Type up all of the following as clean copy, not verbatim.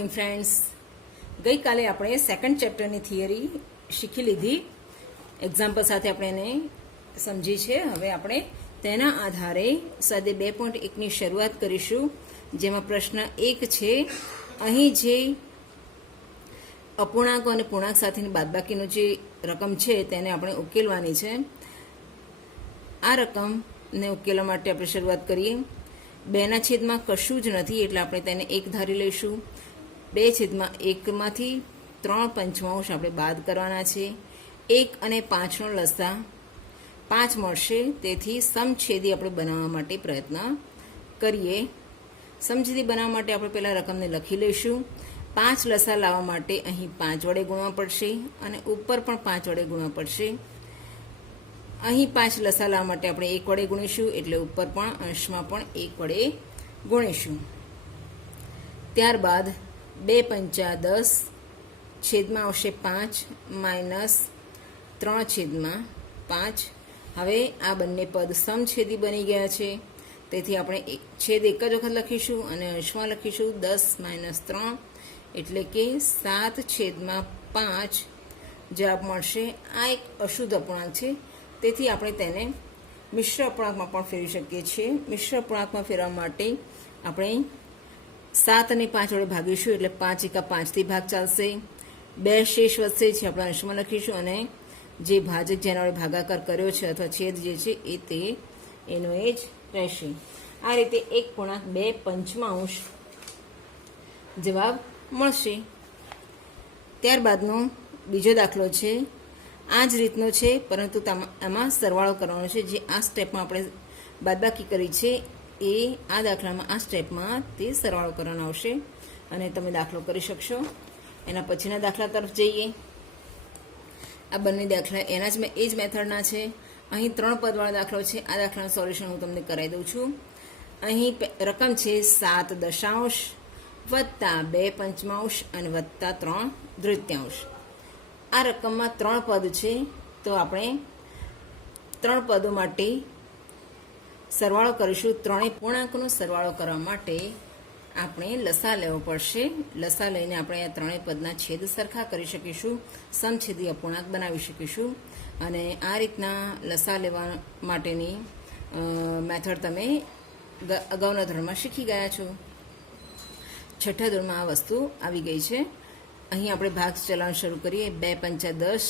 Morning friends. ગઈકાલે આપણે second ચેપ્ટરની theory શીખી લીધી, એક્ઝામ્પલ સાથે આપણે એને સમજી છે. હવે આપણે તેના આધારે સ્વાધ્યાય 2.1ની શરૂઆત કરીશું, જેમાં પ્રશ્ન 1 છે. અહીં જે અપૂર્ણાંકો અને પૂર્ણાંક સાથેની બાદબાકીનો જે રકમ છે તેને આપણે ઉકેલવાની છે. આ રકમને ઉકેલવા માટે આપણે શરૂઆત કરીએ. 2ના છેદમાં કશું જ નથી એટલે આપણે તેને 1 ધારી લઈશું. 2/1 માંથી 3/5 આપણે બાદ કરવાના છે. 1 અને 5નો લસા 5 મળશે, તેથી સમછેદી આપણે બનાવવા માટે પ્રયત્ન કરીએ. સમછેદી બનાવવા માટે આપણે પહેલાં રકમને લખી લઈશું. 5 લસા લાવવા માટે અહીં 5 વડે ગુણવા પડશે અને ઉપર પણ 5 વડે ગુણવા પડશે. અહીં 5 લસા લાવવા માટે આપણે 1 વડે ગુણીશું, એટલે ઉપર પણ અંશમાં પણ 1 વડે ગુણીશું. ત્યારબાદ 2×5 = 10, છેદમાં આવશે 5 માઇનસ 3/5. હવે આ બંને પદ સમછેદી બની ગયા છે, તેથી આપણે છેદ એક જ વખત લખીશું અને અંશમાં લખીશું 10 - 3, એટલે કે 7/5 જવાબ મળશે. આ એક અશુદ્ધ અપૂર્ણાંક છે, તેથી આપણે તેને મિશ્ર અપૂર્ણાંકમાં પણ ફેરવી શકીએ છીએ. મિશ્ર અપૂર્ણાંકમાં ફેરવવા માટે આપણે 7 અને 5 વડે ભાગીશું, એટલે 5 × 5થી ભાગ ચાલશે. 2 શેષ વધશે, જે આપણે અંશમાં લખીશું, અને જે ભાજક જેના વડે ભાગાકાર કર્યો છે અથવા છેદ જે છે તે એનો એ જ રહેશે. આ રીતે 1/2 જવાબ મળશે. ત્યારબાદનો બીજો દાખલો છે. આ જ રીતનો છે, પરંતુ આમાં સરવાળો કરવાનો છે. જે આ સ્ટેપમાં આપણે બાદબાકી કરી છે એ આ દાખલામાં આ સ્ટેપમાં તે સરવાળો કરવાનો આવશે અને તમે દાખલો કરી શકશો. એના પછીના દાખલા તરફ જઈએ. આ બંને દાખલા એના જ એ જ મેથડના છે. અહીં 3 પદવાળો દાખલો છે. આ દાખલાનું સોલ્યુશન હું તમને કરાવી દઉં છું. અહીં રકમ છે 7 દશાંશ વત્તા 2/5 અને વત્તા 3/3. આ રકમમાં 3 પદ છે, તો આપણે 3 પદો માટે સરવાળો કરીશું. ત્રણેય પૂર્ણાંકનો સરવાળો કરવા માટે આપણે લસા લેવો પડશે. લસા લઈને આપણે આ ત્રણેય પદના છેદ સરખા કરી શકીશું, સમછેદી અપૂર્ણાંક બનાવી શકીશું. અને આ રીતના લસા લેવા માટેની મેથડ તમે અગાઉના ધોરણમાં શીખી ગયા છો. 6ઠ્ઠા ધોરણમાં આ વસ્તુ આવી ગઈ છે. અહીં આપણે ભાગ ચલાવવાનું શરૂ કરીએ. 2×5 = 10.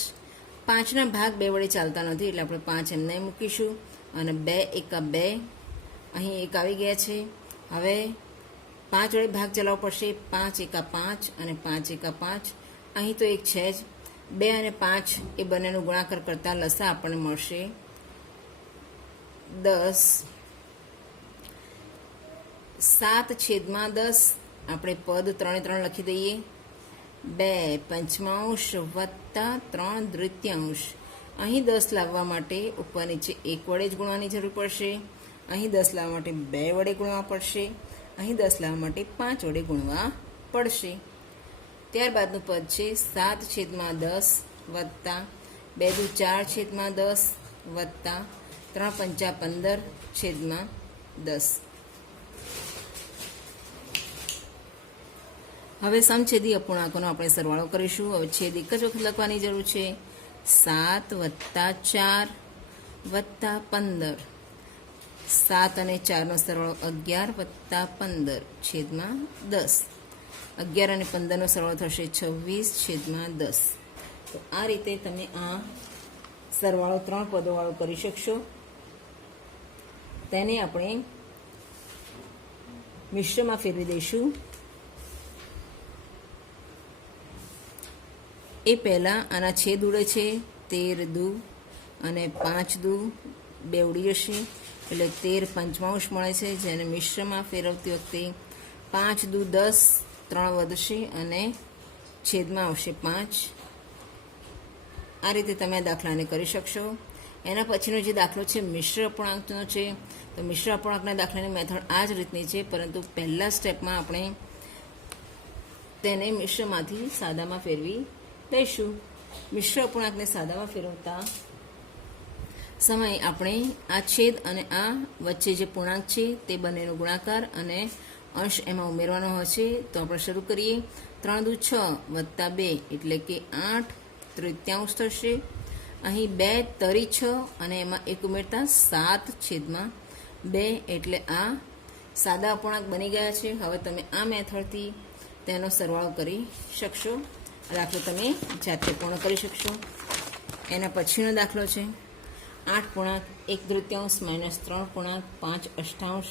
5ના ભાગ 2 વડે ચાલતા નથી, એટલે આપણે 5 એમને મૂકીશું અને 2×1 = 2. અહીં 1 આવી ગયા છે. હવે 5 વડે ભાગ ચલાવવો પડશે. 5×1 = 5 અને 5×1 = 5. અહીં તો 1 છે જ. 2 અને 5 એ બંનેનો ગુણાકાર કરતા લસા આપણને મળશે 10. 7/10 આપણે પદ 3 લખી દઈએ. 2/5 વત્તા 3/3. અહીં 10 લાવવા માટે ઉપર નીચે 1 વડે જ ગુણવાની જરૂર પડશે. અહીં 10 લાવવા માટે 2 વડે ગુણવા પડશે. અહીં 10 લાવવા માટે 5 વડે ગુણવા પડશે. ત્યારબાદનું પદ છે 7/10 વત્તા 2×2 4/10 વત્તા 3×5 15/10. હવે સમછેદી અપૂર્ણાંકોનો આપણે સરવાળો કરીશું. હવે છેદ એક જ વખત લખવાની જરૂર છે. 7 વત્તા 4 વત્તા 15. 7 અને 4નો સરવાળો 11 વત્તા 15/10. 11 અને 15નો સરવાળો થશે 26/10. તો આ રીતે તમે આ સરવાળો 3 પદોવાળો કરી શકશો. તેને આપણે મિશ્રમાં ફેરવી દઈશું. એ પહેલાં આના છેદ ઉડે છે. 13 અને 5 2 ઉડી જશે, એટલે 13/5 મળે છે, જેને મિશ્રમાં ફેરવતી વખતે 5 10, 3 વધશે અને છેદમાં આવશે 5. આ રીતે તમે આ દાખલાને કરી શકશો. એના પછીનો જે દાખલો છે મિશ્ર અપૂર્ણાંકનો છે. તો મિશ્ર અપૂર્ણાંકના દાખલાની મેથડ આ જ રીતની છે, પરંતુ પહેલા સ્ટેપમાં આપણે તેને મિશ્રમાંથી સાદામાં ફેરવી દઈશું. મિશ્ર અપૂર્ણાંકને સાદામાં ફેરવતા સમયે આપણે આ છેદ અને આ વચ્ચે જે પૂર્ણાંક છે તે બંનેનો ગુણાકાર અને અંશ એમાં ઉમેરવાનો હશે. તો આપણે શરૂ કરીએ. 3 દુ 6 વત્તા 2 એટલે કે 8/3 થશે. અહીં 2 તરી 6 અને એમાં 1 ઉમેરતા 7/2 એટલે આ સાદા અપૂર્ણાંક બની ગયા છે. હવે તમે આ મેથડથી તેનો સરવાળો કરી શકશો. દાખલો તમે જાતે પૂર્ણ કરી શકશો. એના પછીનો દાખલો છે 8/1/3 - 3/5/8.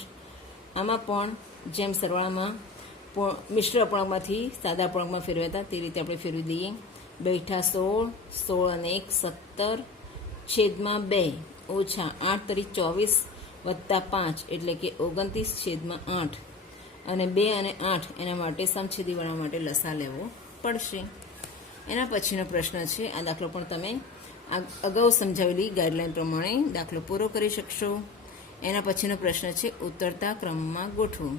આમાં પણ જેમ સરવાળામાં મિશ્ર અપૂર્ણાંકમાંથી સાદા અપૂર્ણાંકમાં ફેરવ્યા હતા તે રીતે આપણે ફેરવી દઈએ. 2 × 16 અને 1 17/2 ઓછા 8 તરી 24 વત્તા 5 એટલે કે 29/8 અને 2 અને 8 એના માટે સમછેદી બનાવવા માટે લસા લેવો પડશે. એના પછીનો પ્રશ્ન છે. આ દાખલો પણ તમે અગાઉ સમજાવેલી ગાઈડલાઈન પ્રમાણે દાખલો પૂરો કરી શકશો. એના પછીનો પ્રશ્ન છે ઉતરતા ક્રમમાં ગોઠવો.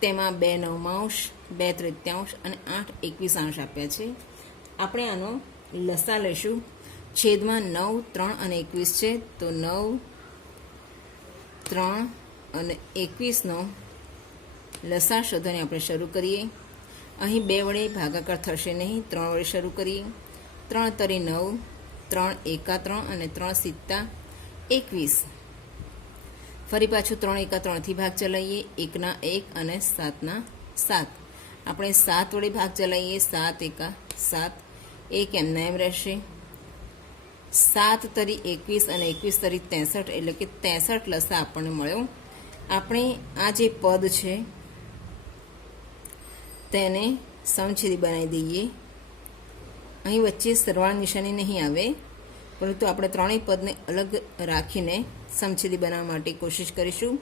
તેમાં 2 9/2 2/3 અને 8/21 આપ્યા છે. આપણે આનો લસા લઈશું. છેદમાં 9 3 અને 21 છે તો 9 3 અને 21નો લસા શોધવાની આપણે શરૂ કરીએ. અહીં 2 વડે ભાગાકાર થશે નહીં, 3 વડે શરૂ કરીએ. 3 તરી 9 3 એકા 3 અને 3 સિત્તા 21. ફરી પાછું 3 એકા 3થી ભાગ ચલાવીએ. 1 ના 1 અને 7 ના 7. આપણે 7 વડે ભાગ ચલાવીએ. 7 એકા 7 1 એમના એમ રહેશે. 7 તરી 21 અને 21 તરી 63 એટલે કે 63 લસા આપણને મળ્યો. આપણે આ જે પદ છે તેને સમછેદી બનાવી દઈએ. અહીં વચ્ચે સરવાળા નિશાની નહીં આવે, પરંતુ આપણે ત્રણેય પદને અલગ રાખીને સમછેદી બનાવવા માટે કોશિશ કરીશું.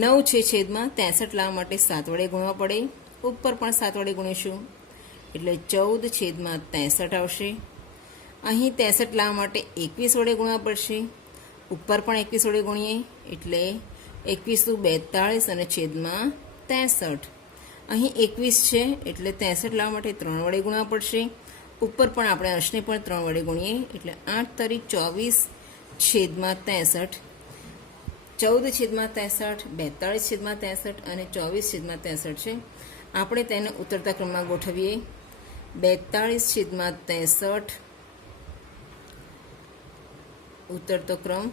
9 છે છેદમાં 63 લાવવા માટે 7 વડે ગુણવા પડે. ઉપર પણ 7 વડે ગુણીશું એટલે 14/63 આવશે. અહીં 63 લાવવા માટે 21 વડે ગુણવા પડશે. ઉપર પણ 21 વડે ગુણીએ એટલે 21 × 42 અને છેદમાં 63. અહીં 21 છે એટલે 63 લાવવા માટે 3 વડે ગુણવા પડશે. ઉપર પણ આપણે અંશને પણ 3 વડે ગુણીએ એટલે 8 તરી 24/63 14/63 42/63 અને 24/63 છે. આપણે તેને ઉતરતા ક્રમમાં ગોઠવીએ. 42/63 ઉતરતો ક્રમ,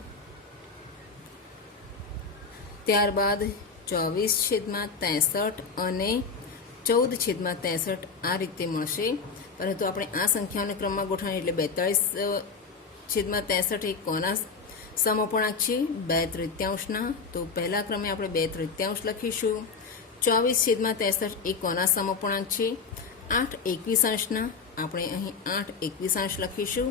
ત્યારબાદ 24/63 અને 14/63 આ રીતે મળશે. પરંતુ આપણે આ સંખ્યાઓને ક્રમમાં ગોઠવવાની એટલે 42/63 એ કોના સમઅપૂર્ણાંક છે? 2/3 તો પહેલા ક્રમે આપણે 2/3 લખીશું. 24/63 એ કોના સમઅપૂર્ણાંક છે? 8/21 આપણે અહીં 8/21 લખીશું.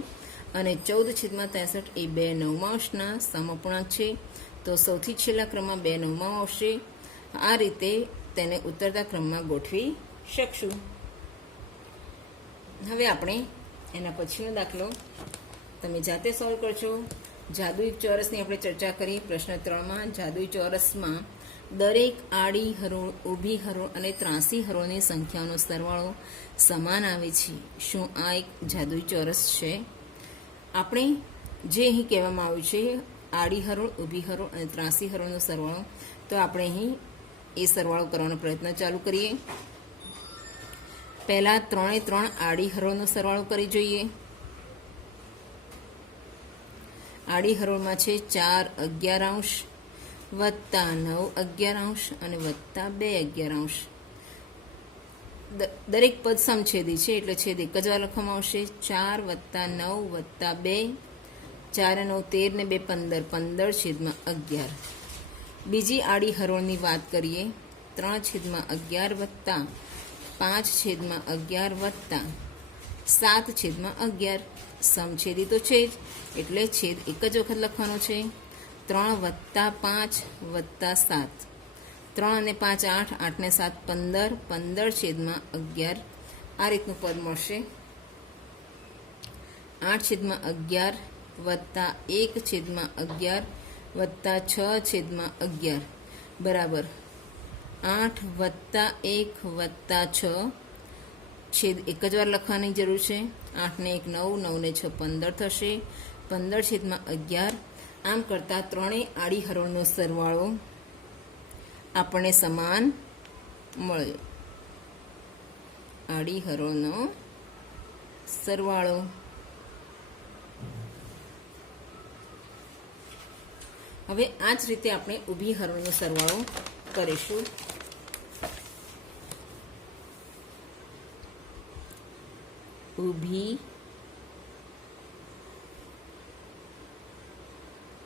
અને 14/63 એ 2/9 સમઅપૂર્ણાંક છે. તો સૌથી છેલ્લા ક્રમમાં 2/9 આવશે. આ રીતે તેને ઉતરતા ક્રમમાં ગોઠવી શકશું. હવે આપણે એના પછીનો દાખલો તમે જાતે સોલ્વ કરશો. જાદુઈ ચોરસની આપણે ચર્ચા કરી પ્રશ્ન 3માં. જાદુઈ ચોરસમાં દરેક આડી હરોળ, ઊભી હરોળ અને ત્રાંસી હરોળની સંખ્યાઓનો સરવાળો સમાન આવે છે. શું આ એક જાદુઈ ચોરસ છે? આપણે જે અહીં કહેવામાં આવ્યું છે આડી હરોળ, ઊભી હરોળ અને ત્રાંસી હરોળનો સરવાળો, તો આપણે અહીં એ સરવાળો કરવાનો પ્રયત્ન ચાલુ કરીએ. પહેલાં 3 આડી હરોળનો સરવાળો કરી જોઈએ. આડી હરોળમાં છે 4/11 વત્તા 9/11 અને વત્તા 2/11. દરેક પદ સમછેદી છે એટલે છેદ એક જ વાર લખવામાં આવશે. 4 વત્તા 9 વત્તા 2, 4 9 13 ને 2 15/11. બીજી આડી હરોળની વાત કરીએ. 3/11 વત્તા 5/11 વત્તા 7/11. સમછેદી તો છે જ એટલે છેદ એક જ વખત લખવાનો છે. 3 વત્તા 5 વત્તા 7. 3 અને 5 8, 8 ને 7 15, 15/11 આ રીતનું પદ મળશે. 8/11 વત્તા 1/11 વત્તા 6/11 બરાબર 8 વત્તા 1 વત્તા 6. છેદ એક જ વાર લખવાની જરૂર છે. 8 ને 1 9, 9 ને 6 15 થશે. 15/11 આમ કરતાં ત્રણેય આડી હરોળનો સરવાળો આપણને સમાન મળ્યો. આડી હરોળનો સરવાળો. હવે આ જ રીતે આપણે ઊભી હરોળનો સરવાળો કરીશું. ઊભી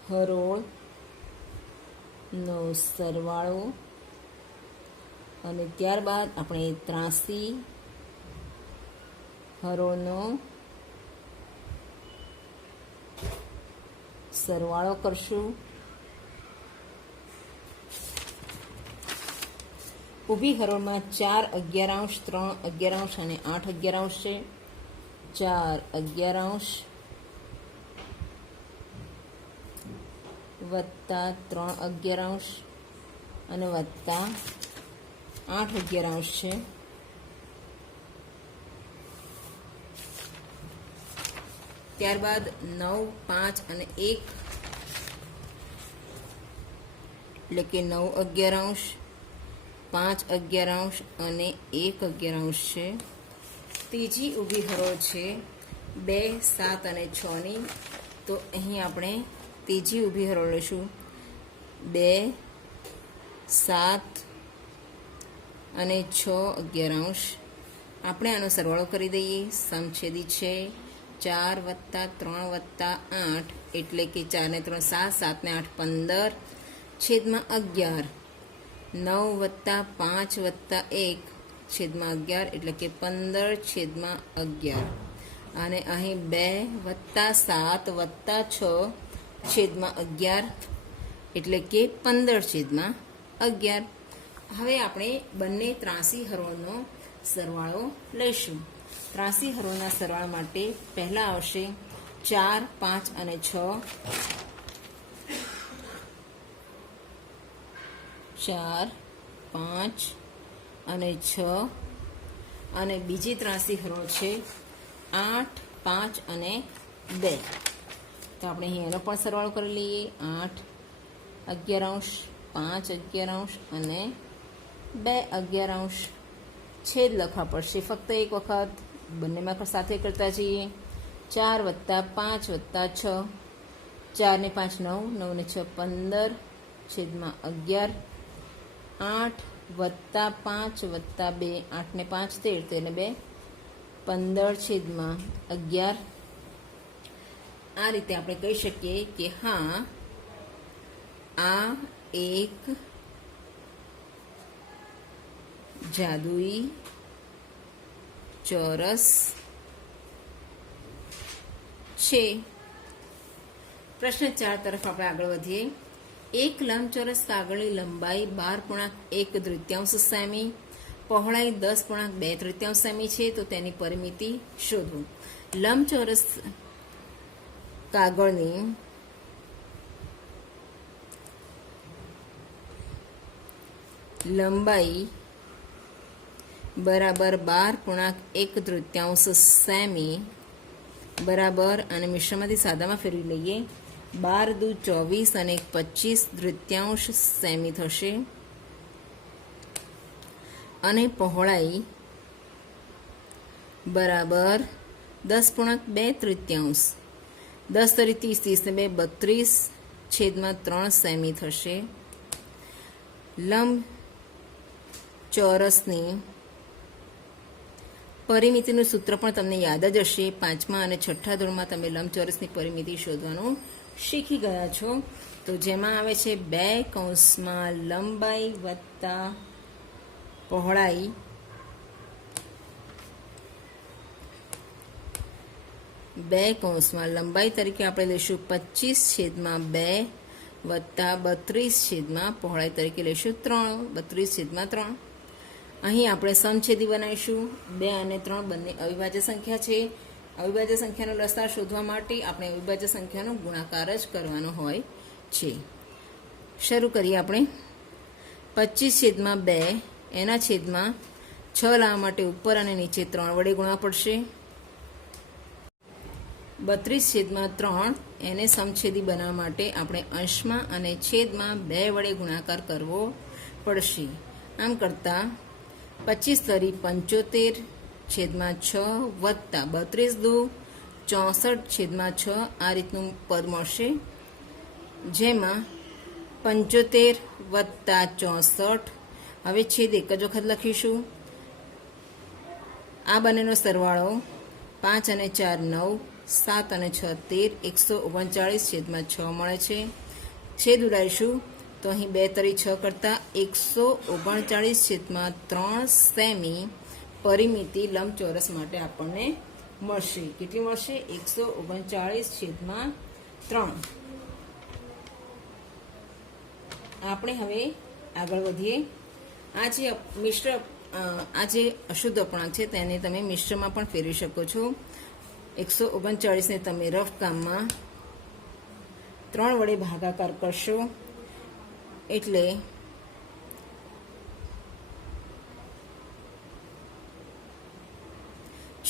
હરોળનો સરવાળો અને ત્યારબાદ આપણે ત્રાસી હરોળનો સરવાળો કરશું. ઊભી હરોળમાં 4 11 3 11 અને 8 11 છે. 4 11 વત્તા 3 11 અને વત્તા 8 11 છે. ત્યારબાદ 9 5 અને 1 એટલે કે 9 11 5 11 અને 1 11 છે. ત્રીજી ઊભી હરોળ છે 2 7 અને 6 ની. તો અહીં આપણે ત્રીજી ઊભી હરોળ લઈશું 2 7 અને 6 11. આપણે આનો સરવાળો કરી દઈએ. સમછેદી છે 4 વત્તા 3 વત્તા 8 એટલે કે 4 ને 3 7 7 ને 8 15 છેદમાં 11. 9 વત્તા 5 વત્તા 1 છેદમાં 11 એટલે કે 15 છેદમાં 11. અને અહીં 2 વત્તા 7 વત્તા 6 છેદમાં 11 એટલે કે 15 છેદમાં 11. હવે આપણે બંને ત્રાસી હરોળનો સરવાળો લઈશું. ત્રાસી હરોળના સરવાળા માટે પહેલા આવશે 4 5 અને 6. 4 5 અને 6 અને બીજી ત્રાસી હરોળ છે 8 5 અને 2. તો આપણે અહીં એનો પણ સરવાળો કરી લઈએ. 8 11 5 11 અને 2 11. છેદ લખવા પડશે ફક્ત એક વખત. બંનેમાં સાથે કરતા જઈએ. 4 વત્તા 5 વત્તા 6 4 ને 5 9 9 ને 6 15 છેદમાં 11. 8 વત્તા 5 વત્તા 2 8 ને 5 13 13 ને 2 15 છેદમાં 11. આ રીતે આપણે કહી શકીએ કે હા, આ એક જાદુઈ ચોરસ છે. પ્રશ્ન 4 તરફ આપણે આગળ વધીએ. એક લંબચોરસ કાગળની લંબાઈ 12.1 સેમી, પહોળાઈ 10.2 સેમી છે. તો તેની પરિમિતિ શોધો. લંબચોરસ કાગળની લંબાઈ બરાબર 12.1 સેમી બરાબર, અને મિશ્રણમાંથી સાદામાં ફેરવી લઈએ. 12 દુ 24 અને 25 સેમી થશે. અને પહોળાઈ બરાબર 10.2 10 તરી 30 30 ને 2 32 છેદમાં 3 સેમી થશે. લંબ ચોરસની પરિમિતિનું સૂત્ર પણ તમને યાદ જ હશે. 5મા અને 6ઠ્ઠા ધોરણમાં તમે લંબચોરસની પરિમિતિ શોધવાનું શીખી ગયા છો. તો જેમાં આવે છે 2 કૌંસમાં લંબાઈ વત્તા પહોળાઈ લંબાઈ તરીકે આપણે લઈશું 25 છેદમાં 2 વત્તા 32 છેદમાં પહોળાઈ તરીકે લઈશું 32 છેદમાં 3. અહીં આપણે સમછેદી બનાવીશું. 2 અને 3 બંને અવિભાજ્ય સંખ્યા છે. અવિભાજ્ય સંખ્યાનો લસાઅ શોધવા માટે આપણે અવિભાજ્ય સંખ્યાનો ગુણાકાર જ કરવાનો હોય છે. શરૂ કરીએ આપણે. 25 છેદમાં 2 એના છેદમાં 6 લાવવા માટે ઉપર અને નીચે 3 વડે ગુણવા પડશે. 32 છેદમાં 3 એને સમછેદી બનાવવા માટે આપણે અંશમાં અને છેદમાં 2 વડે ગુણાકાર કરવો પડશે. આમ કરતાં 25 તરી 75 છેદમાં 6 વત્તા 32 દુ 64 છેદમાં 6 આ રીતનું પદ મળશે, જેમાં 75 વત્તા 64, હવે છેદ એક જ વખત લખીશું. આ બંનેનો સરવાળો 5 અને 4 9, 7 અને 6 13, 139 છેદમાં 6 મળે છે. છેદ ઉડાડીશું તો અહીં 2 તરી 6 કરતાં 139 છેદમાં 3 સેમી પરિમિતિ લંબચોરસ માટે આપણને મળશે. કેટલી મળશે? 139 છેદમાં 3. આપણે હવે આગળ વધીએ. આ જે અશુદ્ધ અપૂર્ણાંક છે તેને તમે મિશ્રમાં પણ ફેરવી શકો છો. 139ને તમે રફ કામમાં 3 વડે ભાગાકાર કરશો એટલે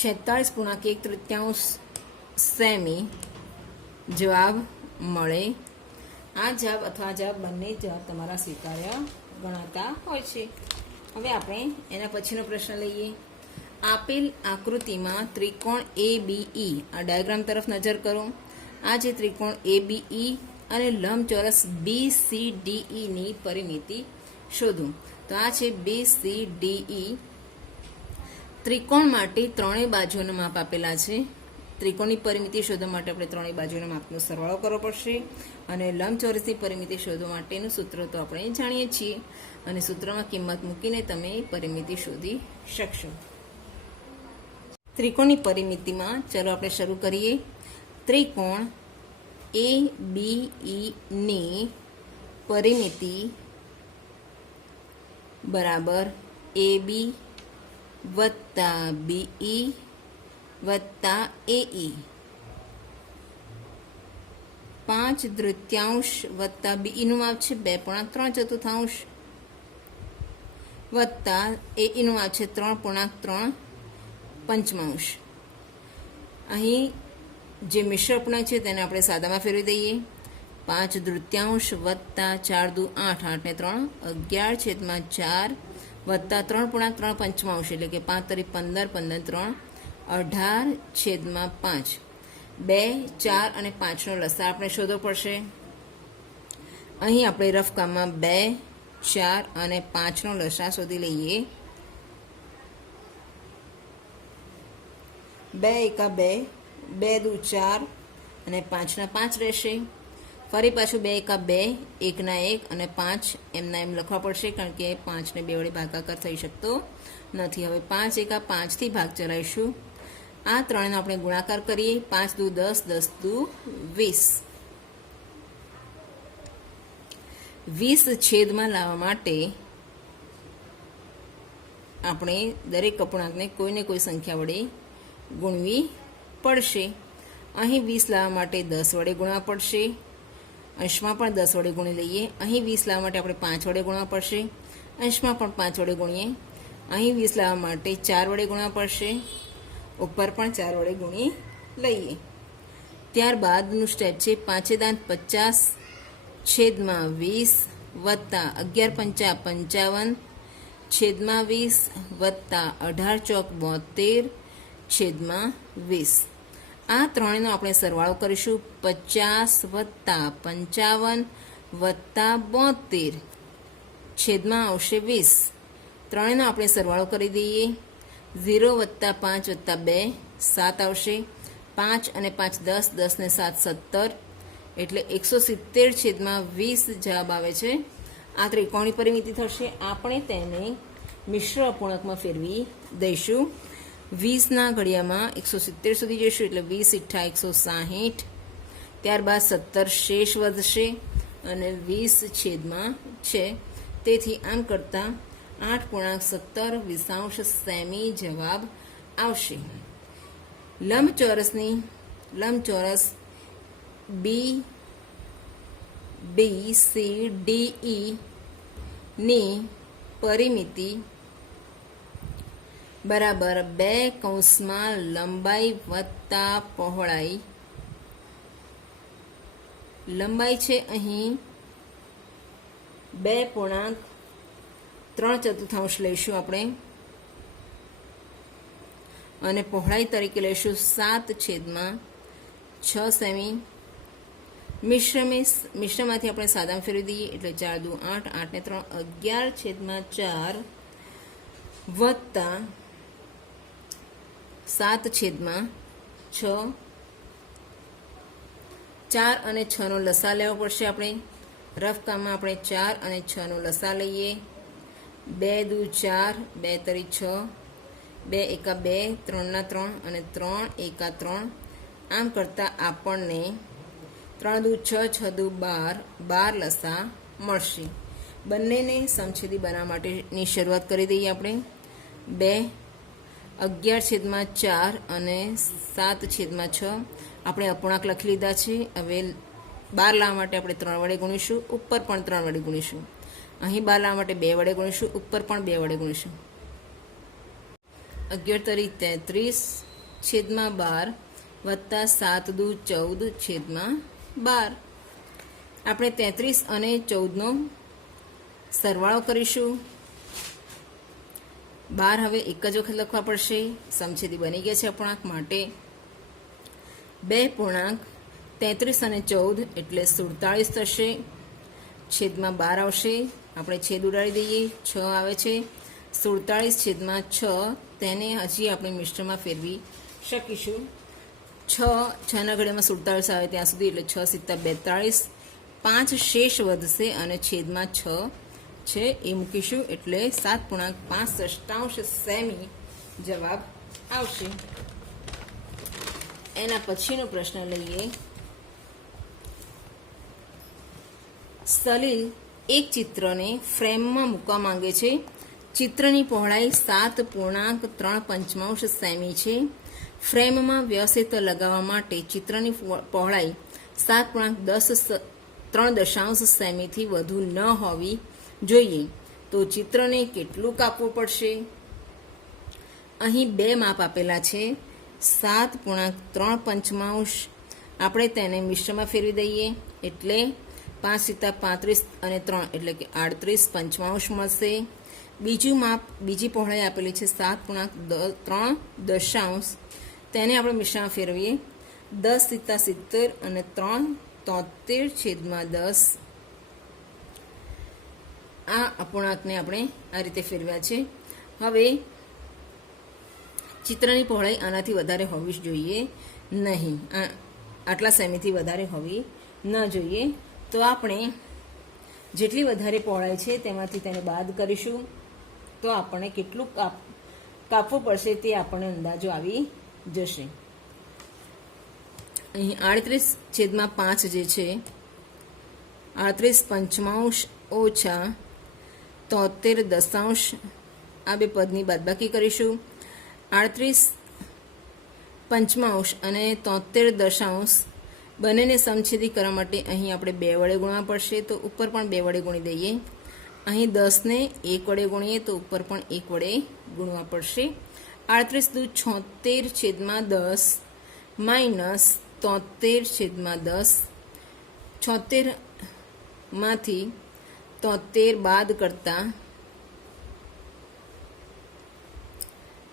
46.1/3 સેમી જવાબ મળે. આ જવાબ અથવા જવાબ બંને જવાબ તમારા સ્વીકાર્ય ગણાતા હોય છે. હવે આપણે એના પછીનો પ્રશ્ન લઈએ. આપેલ આકૃતિમાં ત્રિકોણ ABE, આ ડાયાગ્રામ તરફ નજર કરો. આ જે ત્રિકોણ ABE અને લંબચોરસ BCDE ની પરિમિતિ શોધો. તો આ છે BCDE. ત્રિકોણ માટે ત્રણેય બાજુઓના માપ આપેલા છે. ત્રિકોણની પરિમિતિ શોધવા માટે આપણે ત્રણેય બાજુના માપનો સરવાળો કરવો પડશે, અને લંબચોરસની પરિમિતિ શોધવા માટેનું સૂત્ર તો આપણે જાણીએ છીએ, અને સૂત્રમાં કિંમત મૂકીને તમે પરિમિતિ શોધી શકશો. ત્રિકોણની પરિમિતિમાં ચલો આપણે શરૂ કરીએ. ત્રિકોણ ABE ની પરિમિતિ બરાબર AB વત્તા BE વત્તા AE, 5/3 વત્તા BE નું માપ છે 2.3/4 વત્તા AE નું માપ છે 3.3/5. અહીં જે મિશ્ર અપૂર્ણાંક છે તેને આપણે સાદામાં ફેરવી દઈએ. 5/3 વત્તા 4 દુ 8, 8 ને 3 11 છેદમાં 4 વત્તા 3.3/5 એટલે કે 5 તરી 15, 15 3 18 છેદમાં 5. 2, 4 અને 5નો લસા આપણે શોધવો પડશે. અહીં આપણે રફ કામમાં 2, 4 અને 5નો લસા શોધી લઈએ. 2 એકા 2, 2 દુ 4 અને 5ના 5 રહેશે. ફરી પાછું 2 એકા 2, 1ના 1 અને 5 એમના એમ લખવા પડશે, કારણ કે 5ને 2 વડે ભાગાકાર થઈ શકતો નથી. હવે 5 એકા 5થી ભાગ ચલાવીશું. આ ત્રણનો આપણે ગુણાકાર કરીએ. 5 દુ 10, 10 દુ 20. 20 છેદમાં લાવવા માટે આપણે દરેક અપૂર્ણાંકને કોઈને કોઈ સંખ્યા વડે ગુણવી પડશે. અહીં 20 લાવવા માટે 10 વડે ગુણવા પડશે. અંશમાં પણ 10 વડે ગુણી લઈએ. અહીં 20 લાવવા માટે આપણે 5 વડે ગુણવા પડશે. અંશમાં પણ 5 વડે ગુણીએ. અહીં 20 લાવવા માટે 4 વડે ગુણવા પડશે. ઉપર પણ 4 વડે ગુણી લઈએ. ત્યારબાદનું સ્ટેપ છે 5×50 છેદમાં 20 વત્તા 11×5 55 છેદમાં 20 વત્તા 18×4 છેદમાં 20. આ ત્રણેયનો આપણે સરવાળો કરીશું. 50 વત્તા 55 વત્તા 72 છેદમાં આવશે 20. ત્રણેયનો આપણે સરવાળો કરી દઈએ. 0 વત્તા 5 વત્તા 2 7 આવશે. 5 અને 5 10, 10 ને 7 17 એટલે 170 છેદમાં 20 જવાબ આવે છે. આ ત્રિકોણની પરિમિતિ થશે. આપણે તેને મિશ્ર અપૂર્ણાંકમાં ફેરવી દઈશું. 20ના ઘડિયામાં 170 સુધી જઈશું એટલે 20 × 160. ત્યારબાદ 17 શેષ વધશે અને 20 છેદમાં છે. તેથી આમ કરતાં 8.17 સેમી જવાબ આવશે. લંબચોરસ BCDE ની પરિમિતિ બરાબર 2 કૌંસમાં લંબાઈ વત્તા પહોળાઈ. લંબાઈ છે અહીં 2.5 3/4 લઈશું આપણે અને પહોળાઈ તરીકે લઈશું 7/6 સેમી. મિશ્રમાંથી આપણે સાદામાં ફેરવી દઈએ એટલે 4 દુ 8, 8 ને 3 11/4 વત્તા 7/6. 4 અને 6 નો લસા લેવો પડશે આપણે. રફ કામમાં આપણે 4 અને 6 નો લસા લઈએ. 2 દુ 4, 2 તરી 6, 2 એકા 2, 3 ના 3 અને 3 એકા 3. આમ કરતાં આપણને 3 દુ 6, 6 દુ 12, 12 લસા મળશે. બંનેને સમછેદી બનાવવા માટેની શરૂઆત કરી દઈએ આપણે. 2 11/4 અને 7/6 આપણે અપૂર્ણાંક લખી લીધા છે. હવે 12 લાવવા માટે આપણે 3 વડે ગુણીશું, ઉપર પણ 3 વડે ગુણીશું. અહીં 12 લાવવા માટે 2 વડે ગુણીશું, ઉપર પણ 2 વડે ગુણીશું. 11 તરી 33/12 વત્તા 7 દુ 14/12. આપણે 33 અને 14નો સરવાળો કરીશું. 12 હવે એક જ વખત લખવા પડશે. સમછેદી બની ગયા છે અપૂર્ણાંક માટે. 2 પૂર્ણાંક 33 અને 14 એટલે 47 થશે. છેદમાં 12 આવશે. આપણે છેદ ઉડાડી દઈએ. 6 આવે છે. 47/6 તેને હજી આપણે મિશ્રમાં ફેરવી શકીશું. 6 ના ઘડિયામાં 47 આવે ત્યાં સુધી એટલે 6 × 42. 5 શેષ વધશે અને છેદમાં 6 છે એ મૂકીશું એટલે 7.5 સેમી જવાબ આવશે. એના પછીનો પ્રશ્ન લઈએ. સલીલ એક ચિત્રને ફ્રેમમાં મૂકવા માંગે છે. ચિત્રની પહોળાઈ 7.3 સેમી છે. ફ્રેમમાં વ્યવસ્થિત લગાવવા માટે ચિત્રની પહોળાઈ 7.3 સેમીથી વધુ ન હોવી જોઈએ. તો ચિત્રને કેટલું કાપવું પડશે? અહીં 2 માપ આપેલા છે. 7.3 આપણે તેને મિશ્રમાં ફેરવી દઈએ એટલે 5 × 35 અને 3 એટલે કે 38/5 મળશે. બીજું માપ, બીજી પહોળાઈ આપેલી છે 7.3. તેને આપણે મિશ્રમાં ફેરવીએ. 10 × 70 અને 3 73/10. આ અપૂર્ણાંકને આપણે આ રીતે ફેરવ્યા છે. હવે ચિત્રની પહોળાઈ આનાથી વધારે હોવી જોઈએ નહીં. આટલા સેમીથી વધારે હોવી ન જોઈએ. તો આપણે જેટલી વધારે પહોળાઈ છે તેમાંથી તેને બાદ કરીશું. તો આપણને કેટલું કાપવું પડશે તે આપણને અંદાજો આવી જશે. અહીં 38/5 જે છે 38/5 ઓછા 73 આ બે પદની બાદબાકી કરીશું. 38/5 અને 73 બંનેને સમછેદી કરવા માટે અહીં આપણે 2 વડે ગુણવા પડશે. તો ઉપર પણ 2 વડે ગુણી દઈએ. અહીં 10 ને 1 વડે ગુણીએ તો ઉપર પણ 1 વડે ગુણવા પડશે. 38 દુ 76/10 માઇનસ 73/10. 76માંથી 73 બાદ કરતા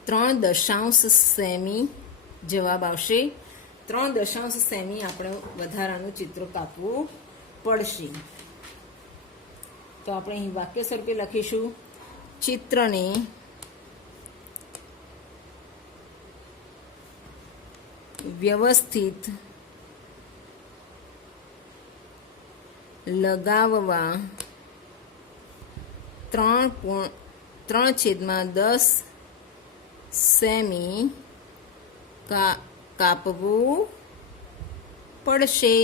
3 સેમી જવાબ આવશે. 3 સેમી આપણે વધારાનું ચિત્ર કાપવું પડશે. તો આપણે અહીં વાક્ય સ્વરૂપે લખીશું. ચિત્રને વ્યવસ્થિત લગાવવા 3/10 સેમી કાપવું પડશે.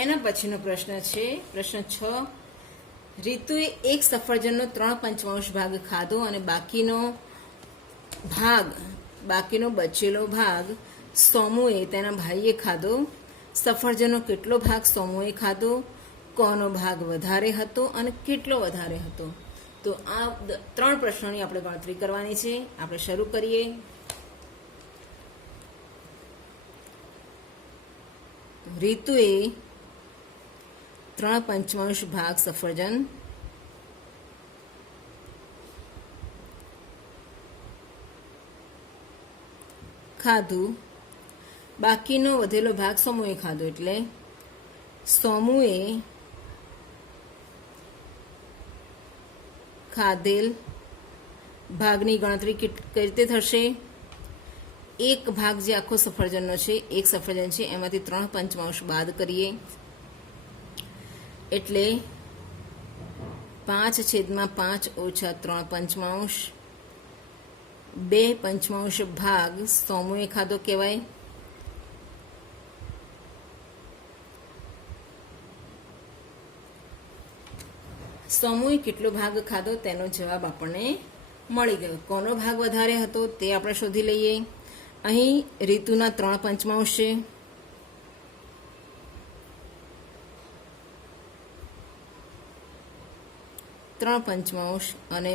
એના પછીનો પ્રશ્ન છે પ્રશ્ન 6. રીતુએ એક સફરજનનો 3/5 ભાગ ખાધો અને બાકીનો બચેલો ભાગ સોમુએ તેના ભાઈએ ખાધો. સફરજનનો કેટલો ભાગ સોમુએ ખાધો? કોનો ભાગ વધારે હતો અને કેટલો વધારે હતો? તો આ 3 પ્રશ્નોની આપણે ગણતરી કરવાની છે. આપણે શરૂ કરીએ. રીતુએ 3/5 ભાગ સફરજન ખાધું, બાકીનો વધેલો ભાગ સમૂહે ખાધો, એટલે સમૂહે ખાધેલ ભાગની ગણતરી કઈ રીતે થશે? એક ભાગ જે આખો સફરજનનો છે, એક સફરજન છે એમાંથી 3 પંચમાંશ બાદ કરીએ એટલે 5/5 ઓછા 3 પંચમાંશ, 2 પંચમાંશ ભાગ સમૂહે ખાધો કહેવાય. સમૂહે કેટલો ભાગ ખાધો તેનો જવાબ આપણને મળી ગયો. કોનો ભાગ વધારે હતો તે આપણે શોધી લઈએ. અહીં રીતુના 3 પંચમાંશ છે, અને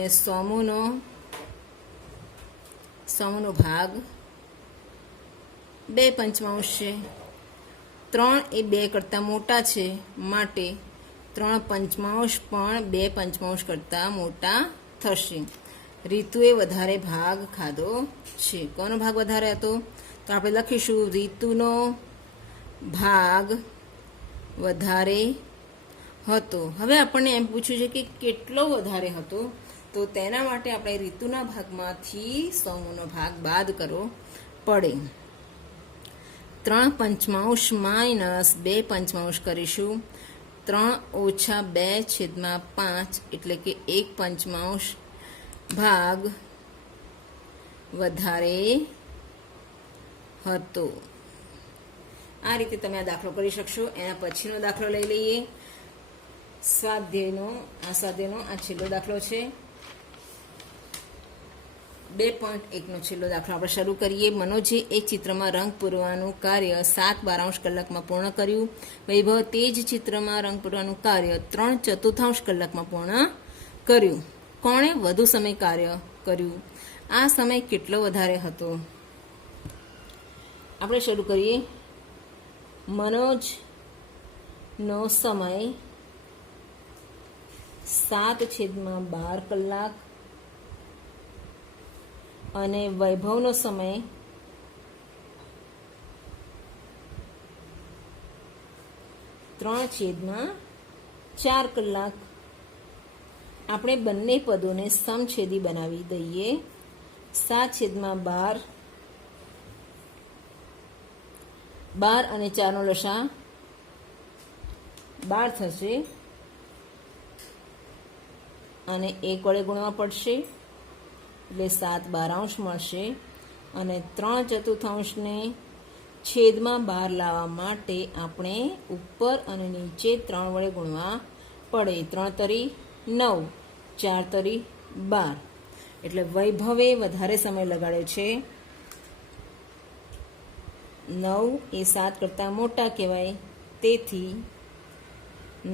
સમૂહનો ભાગ 2 પંચમાંશ છે. 3 એ 2 કરતાં મોટા છે, માટે 3 પંચમાંશ પણ 2 પંચમાંશ કરતાં મોટા થશે. રીતુએ વધારે ભાગ ખાધો છે. કોનો ભાગ વધારે હતો? તો આપણે લખીશું રીતુનો ભાગ વધારે હતો. હવે આપણને એમ પૂછ્યું છે કે કેટલો વધારે હતો, તો તેના માટે આપણે રીતુના ભાગમાંથી સમૂહનો ભાગ બાદ કરવો પડે. 3 પંચમાંશ માઇનસ 2 પંચમાંશ કરીશું. 3 ઓછા 2/5 એટલે કે 1 પંચમાંશ ભાગ વધારે હતો. આ રીતે તમે આ દાખલો કરી શકશો. એના પછીનો દાખલો લઈ લઈએ. સ્વાધ્યાયનો આ છેલ્લો દાખલો છે. 2.1નો છેલ્લો દાખલો આપણે શરૂ કરીએ. મનોજે એક ચિત્રમાં રંગ પૂરવાનું કાર્ય 7/12 કલાકમાં પૂર્ણ કર્યું. વૈભવ તે જ ચિત્રમાં રંગ પૂરવાનું કાર્ય 3/4 કલાકમાં પૂર્ણ કર્યું. કોણે વધુ સમય કાર્ય કર્યું? આ સમય કેટલો વધારે હતો? આપણે શરૂ કરીએ. મનોજનો સમય 7/12 કલાક અને વૈભવનો સમય 3/4 કલાક. આપણે બંને પદોને સમછેદી બનાવી દઈએ. 7/12 12 અને 4નો લસા 12 થશે અને 1 વડે ગુણવા પડશે એટલે 7/12 મળશે. અને 3/4 છેદમાં 12 લાવવા માટે આપણે ઉપર અને નીચે 3 વડે ગુણવા પડે. 3 તરી 9, 4 તરી 12. એટલે વૈભવે વધારે સમય લગાડ્યો છે. 9 એ 7 કરતાં મોટા કહેવાય, તેથી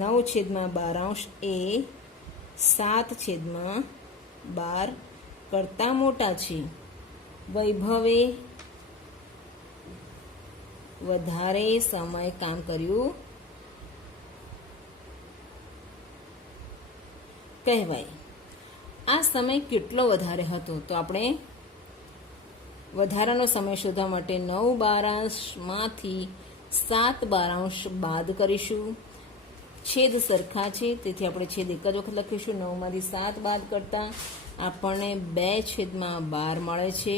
9/12 એ 7/12 કરતાં મોટા છે. વૈભવે વધારે સમય કામ કર્યું કહેવાય. આ સમય કેટલો વધારે હતો? તો આપણે વધારાનો સમય શોધવા માટે 9/12માંથી 7/12 બાદ કરીશું. છેદ સરખા છે, તેથી આપણે છેદ એક જ વખત લખીશું. 9માંથી 7 બાદ કરતાં આપણને 2/12 મળે છે.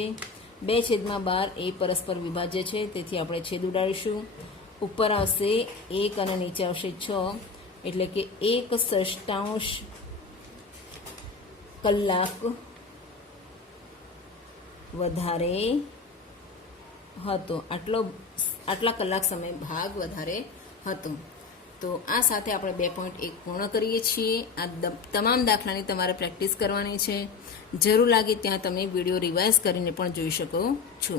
2/12 એ પરસ્પર વિભાજ્ય છે, તેથી આપણે છેદ ઉડાડીશું. ઉપર આવશે 1 અને નીચે આવશે 6, એટલે કે 1/6 કલાક વધારે હતો. આટલા કલાક સમય ભાગ વધારે હતો. તો આ સાથે આપણે 2.1 પૂર્ણ કરીએ છીએ. આ તમામ દાખલાની તમારે પ્રેક્ટિસ કરવાની છે. જરૂર લાગે ત્યાં તમે વિડીયો રિવાઇઝ કરીને પણ જોઈ શકો છો.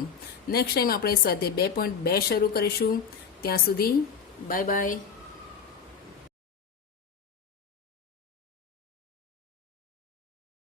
નેક્સ્ટ ટાઈમ આપણે સ્વાધ્યાય 2.2 શરૂ કરીશું. ત્યાં સુધી બાય બાય.